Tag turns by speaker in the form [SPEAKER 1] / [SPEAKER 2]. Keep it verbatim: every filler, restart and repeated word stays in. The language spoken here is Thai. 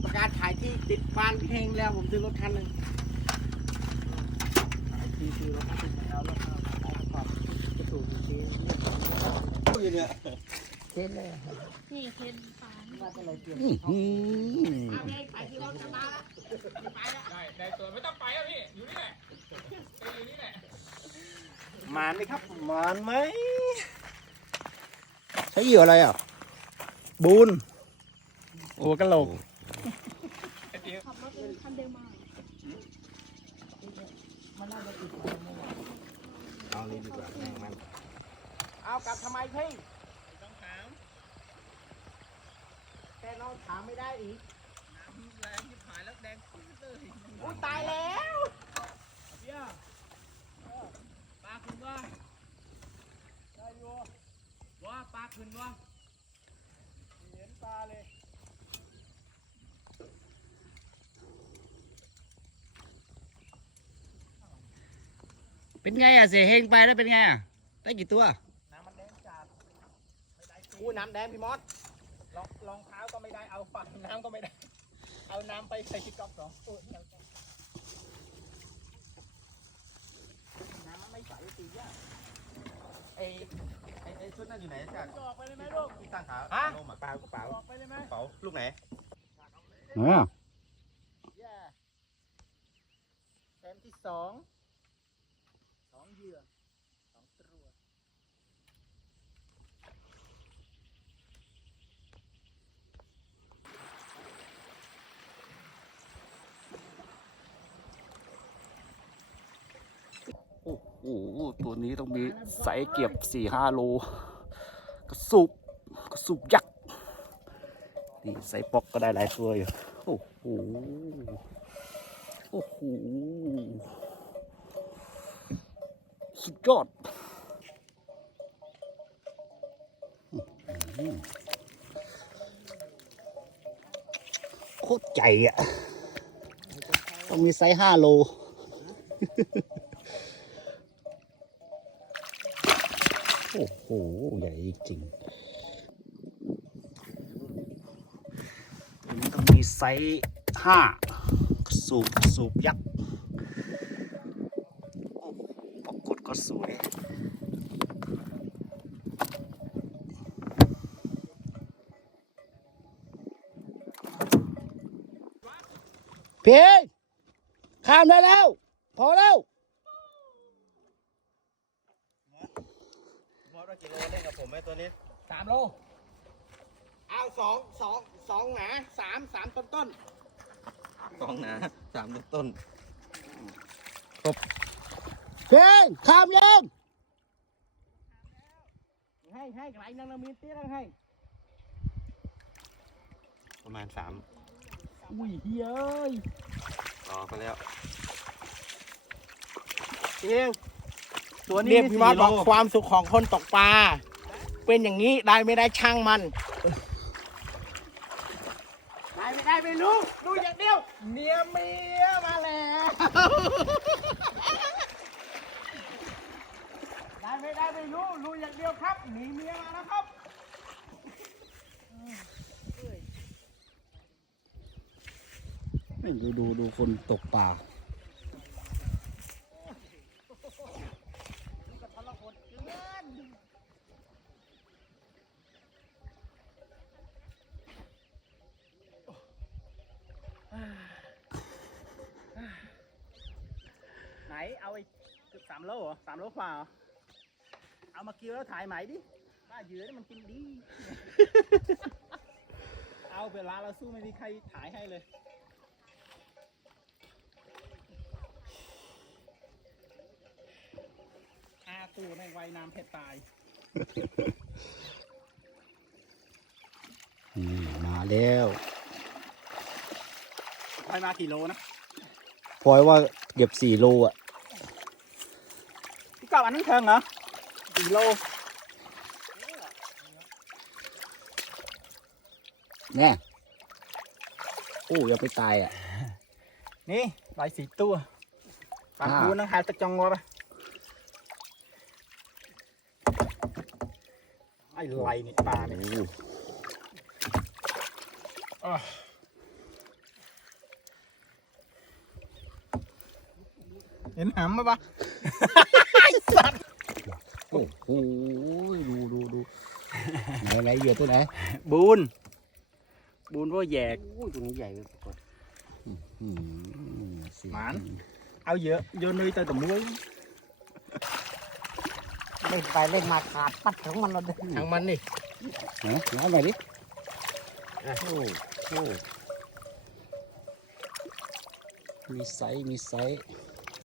[SPEAKER 1] ประกาศขายที่ติดบ้านพี่เฮงแล้วผมซื้อรถคันหนึ่งขายที่ซื้อรถคันหนึ่งแล้วแล้วก็ขายประกอบกระสุนทีนี่เนี่ยเท่เลย
[SPEAKER 2] นี่เคนฟาน
[SPEAKER 1] ว่าจะเลยเปลี่ยน
[SPEAKER 3] อืม
[SPEAKER 2] เอาเลยไปที่รถกระบะละไปละ
[SPEAKER 4] ได้ได้ตัวไม่ต้องไปอ่ะพี่อยู่นี่แหละอยู่นี่แหละ
[SPEAKER 1] มานไหมครับมานไหม
[SPEAKER 3] ใช้เหยื่ออะไรอ่ะบูน
[SPEAKER 1] โอ้กระโหลก
[SPEAKER 2] ขับรถเป็นคันเดิมมา
[SPEAKER 3] เอานี่ดีกว่าแม่งมัน
[SPEAKER 1] เอากลับทำไมพี่
[SPEAKER 4] ต้องถาม
[SPEAKER 1] แต่น้องถามไม่ได้อีก
[SPEAKER 4] น้ำแรงที่ผายแล้วแดงปื้ดเลย
[SPEAKER 1] อุ้ยตายแล้ว
[SPEAKER 4] เบี้ยปลาขึ้นว่าได้อยู่ว่าปลาขึ้นว่าเห็นปลาเลย
[SPEAKER 3] เป็นไงอ่ะเสียเฮงไปแล้วเป็นไงอ่ะได้กี่ตัว
[SPEAKER 4] น้ำมันแดงจัดไม่ได้
[SPEAKER 1] อู้น้ำแดงพี่มอส
[SPEAKER 4] รองรองเท้าก็ไม่ได้เอาฝักน้ำก็ไม่ได้เอาน้ำไปใส่ที่กรอบสองโอ้ย
[SPEAKER 1] น้ำมันไม่ใสตีอ่ะไอ้ไอ้ไอ้ชุดนั่นอยู่ไหนจ๊ะ
[SPEAKER 4] ออกไปเลยไหมลูก
[SPEAKER 1] ที่ตั้งขา
[SPEAKER 4] ฮะ
[SPEAKER 1] ลมอ่ะเปล่ากระเป๋า
[SPEAKER 4] ออกไปเลยไหม
[SPEAKER 1] กระเป๋าลูกไหน
[SPEAKER 3] อ่า
[SPEAKER 1] แย่แต้มที่สองสองเหยื่อสองตัว
[SPEAKER 3] โอ้โหตัวนี้ต้องมีไซส์เก็บสี่ห้าโลกระสุบกระสุบยักษ์นี่ไซส์ปอกก็ได้หลายตัวอยู่โอ้โหโอ้โหสุดยอดอื้อหือโคตรใหญ่อะต้องมีไซส์ห้าโล โอ้โห ใหญ่จริงตัวนี้ต้องมีไซส์ห้าสูบสูบยักษ์โอ้ปรากฏก็สวยเพียงข้ามได้แล้ว พอแล้ว
[SPEAKER 1] มอสว่ากี่โลเล่นกับผมไหมตัวนี้
[SPEAKER 4] สามโล
[SPEAKER 1] เอาสองสองสองหนาสามสามต้นต้น
[SPEAKER 5] สองหนาสามต้น
[SPEAKER 3] เพียงข้ามยัง
[SPEAKER 1] ให้ให้ไหลนางนามีนเตี้ยให้
[SPEAKER 5] ประมาณสาม
[SPEAKER 1] อุ้ยเฮ้ย
[SPEAKER 5] ต่อไปแล้ว
[SPEAKER 1] เองตัวนี้พี่มอสบอกความสุขของคนตกปลาเป็นอย่างนี้ได้ไม่ได้ช่างมันได้ไม่ได้ไม่รู้ดูอย่างเดียวเมียเมียมาแล้วได้ไม่ได้ไม่รู้รู้อย่างเดียวครับหนีเมียมาแล้วครับ
[SPEAKER 3] ดูดูดูคนตกปลา
[SPEAKER 1] ไหนเอาไอ้เกือบสามโลเหรอสามโลกว่าเหรอเอามากิวแล้วถ่ายไหมดิบ้าเหยื่อนี่มันกินดี
[SPEAKER 4] เอาเวลาเราสู้ไม่มีใครถ่ายให้เลยอาตูแม่งไวน้ำเผ็ดตาย
[SPEAKER 3] อืมมาแล้ว
[SPEAKER 4] ไปมากี่โลนะ
[SPEAKER 3] พลอยว่าเก็บสี่โลอ่ะ
[SPEAKER 4] พี่กลับอันนั้นเทิงเหรอสี่โล
[SPEAKER 3] แน่โอ้ยังไม่ตายอ่ะ
[SPEAKER 4] นี่ใบสี่ตัวปลา
[SPEAKER 3] อ่า
[SPEAKER 4] คูนังหาตะจองวะปะไอ้ไรนี่ปลาเนี่ย
[SPEAKER 3] โอ้
[SPEAKER 4] อ้อ
[SPEAKER 1] เห็นหำไหมปะ
[SPEAKER 3] โอ้โหดูดูดูไหนไหนเหยื่อตัวไหน
[SPEAKER 1] บูนบูนว่าแยก
[SPEAKER 3] โอ้ยตัวนี้ใหญ่เลยปรากฏอืมเสีย
[SPEAKER 1] หมาน เอาเยอะโยนเลยแต่ตะมุ้ย
[SPEAKER 6] เล่นไปเล่นมาขาดปัดของมันเราเดิน
[SPEAKER 1] ทางมันนี่
[SPEAKER 3] ไหนน้ำหน่อยดิโอ้โหมีไซส์มีไซส์